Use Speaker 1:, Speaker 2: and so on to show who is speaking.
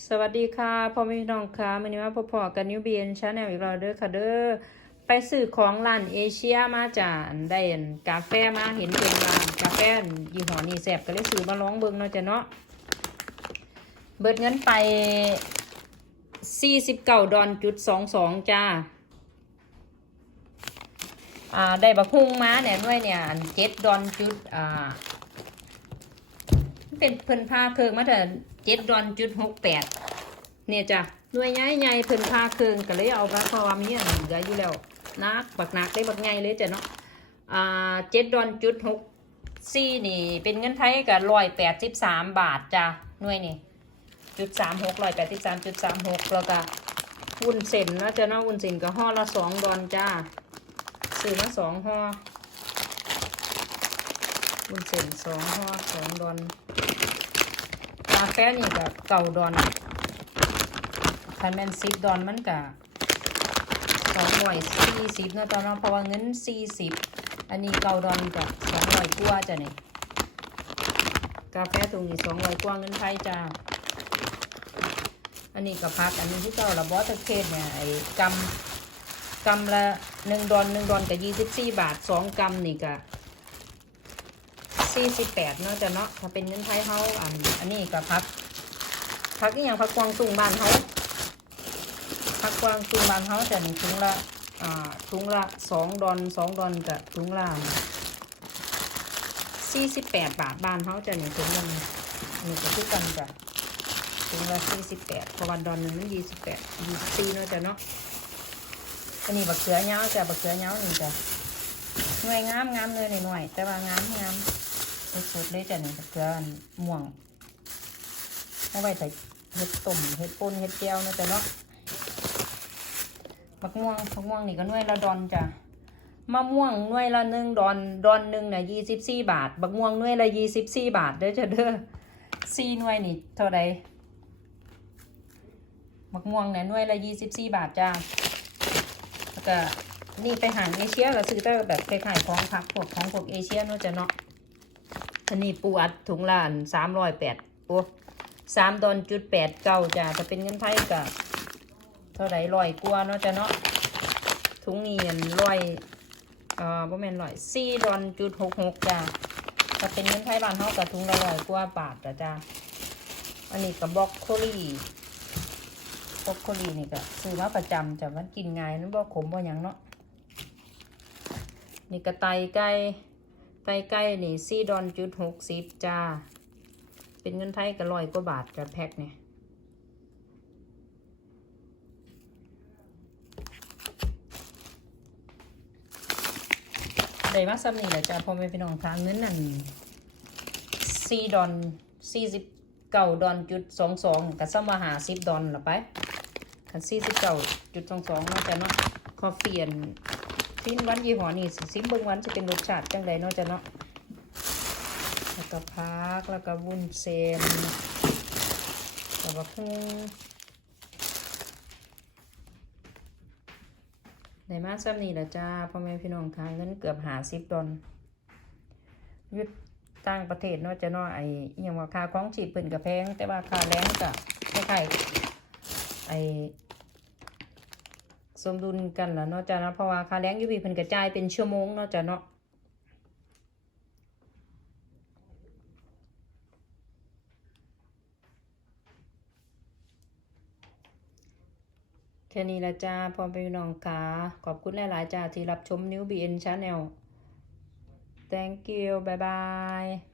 Speaker 1: สวัสดีค่ะพ่อแม่พี่น้องค่ะวันนี้มาพบพอกันนิวเบียนชาแนลอีกแล้วเด้อค่ะเด้อไปซื้อของร้านเอเชียมาจานได้นกาแฟมาเห็นเป็นร้านกาแฟยี่ห้อนี้แซ่บก็เลยซื้อมาลองเบิ่งเนาะจ้ะเนาะเบิดเงินไป49ดอนจุด22จ้าอ่าได้บักฮุงมาเนี่ยด้วยเนี่ยอันเจ็ดดอนจุดอ่าเป็นเพิ่นพาเคืองมาแต่ เจ็ดดอนจุดหกแปดเนี่ยจ้ะหน่วยใหญ่ๆเพิ่นพาเคืองก็เลยเอามาเพราะว่ามีอันเหลืออยู่แล้วนักบักนักได้บักใหญ่เลยจ้ะเนาะอ่าเจ็ดดอนจุดหกสี่นี่ เป็นเงินไทยกับร้อยแปดสิบสามบาทจ้ะหน่วยนี่จุดสามหกร้อยแปดสิบสามจุดสามหกแล้วก็วุ้นเส้นนะจ้ะเนาะวุ้นเส้นก็ห่อละสองดอนจ้าซื้อมาสองห่อวุ้นเส้นสองห่อสองดอนาแฟนี่ก็เก่าดอนคันแมนซิปดอนมันก็สองร้อยสี่สิบเนาะตอนนั้นเพราะว่าเงินสี่สิบอันนี้เก่าดอนก็สองร้อยกว่าจ้ะนี่กาแฟตรงนี้สองร้อยกว่าเงินไทยจ้าอันนี้ก็พักอันนี้ที่เก่าละบอสเทศเนี่ยไอ้กำกำละหนึ่งดอนหนึ่งดอนกับยี่สิบสี่บาทสองกำนี่ก็ สี่สิบแปดเนาะจ้ะเนาะถ้าเป็นเงินไทยเขาอันอันนี้ก็พัก พักอย่างพักกวางตุ้งบ้านเขาพักกวางตุ้งบ้านเขาจะหนึ่งถุงละอ่าถุงละสองดอนสองดอนกับถุงละสี่สิบแปดบาทบ้านเขาจะหนึ่งถุงละนี่ก็คือกันจ้ะถุงละสี่สิบแปดพอวันดอนหนึ่งมันยี่สิบแปดยี่สิบสี่เนาะจ้ะเนาะอันนี้บักเขือเงาจ้ะบักเขือเงานี่จ้ะหน่วยงามงามเลยหน่อยๆแต่ว่างามงาม สดๆเลยจ้ะนี่เกลือม่วงเอาไว้ใส่เห็ดต้มเห็ดป่นเห็ดเจียวนะจ๊ะเนาะมะม่วงมะม่วงนี่ก็หน่วยละดอนจ้ะมะม่วงหน่วยละหนึ่งดอนดอนหนึ่งน่ะยี่สิบสี่บาทบักม่วงหน่วยละยี่สิบสี่บาทเด้อจ้ะเด้อสี่หน่วยนี่เท่าไรมะม่วงเนี่ยหน่วยละยี่สิบสี่บาทจ้าแล้วก็นี่ไปหางเอเชียก็ซื้อแต่แบบคล้ายๆของผักพวกของพวกเอเชียเนาะจ้ะเนาะ อันนี้ปูอัดถุงละอันสามร้อยแปดโอ้สามดอนจุดแปดเก้าจ้ะจะเป็นเงินไทยกับเท่าไหร่ร้อยกว่าเนาะจ้ะเนาะถุงนี้อันร้อยเอ่อประมาณร้อยสี่ดอนจุดหกหกจ้ะจะเป็นเงินไทยบ้านเขากับถุงละร้อยกว่าบาทจ้ะจ้ะอันนี้กับบล็อกโคลี่บล็อกโคลี่นี่ก็ซื้อมาประจำจ้ะมันกินง่ายนั่นบ่ขมบ่ยังเนาะนี่กระไตไก่ ไก่ไก่นี่สี่ดอนจุดหกสิบจ้า เป็นเงินไทยก็ร้อยกว่าบาทกับแพ็คเนี่ยได้มาซ้ำนี่แหละจ้าพอไม่พี่น้องทางเงินนั่นสี่ดอนสี่สิบเก้าดอนจุดสองสองกับซ้ำมาหาสิบดอนละไปคันสี่สิบเก้าจุดสองสองเนาจะเนาะคอฟฟี่อัน ซิมวันยี่ห้อนี่สิซิมเบิ่งวันจะเป็นรสชาติจังไดเนาะจ้ะเนาะแล้วก็พักแล้วก็วุ้นเส้นแล้วก็พึ่งในมาซ้ำนี่แหละจ้าพ่อแม่พี่น้องค่ะเงินเกือบหาสิบดอลยุดต่างประเทศเนาะจะเนาะไอ้ยังว่าค่าของชีพเพิ่นก็แพงแต่ว่าค่าแรงก็คล้ายๆไอ้ สมดุลกันแล้วเนาะจ้ะเนาะเพราะว่าค่าแรงยูบีเพิ่นกระจายเป็นชั่วโมงเนาะจ้ะเนาะแค่นี้ละจ้าพ่อม่พี่น้องค่ะขอบคุณหลาย ๆ จ้าที่รับชม New BN Channel thank you bye bye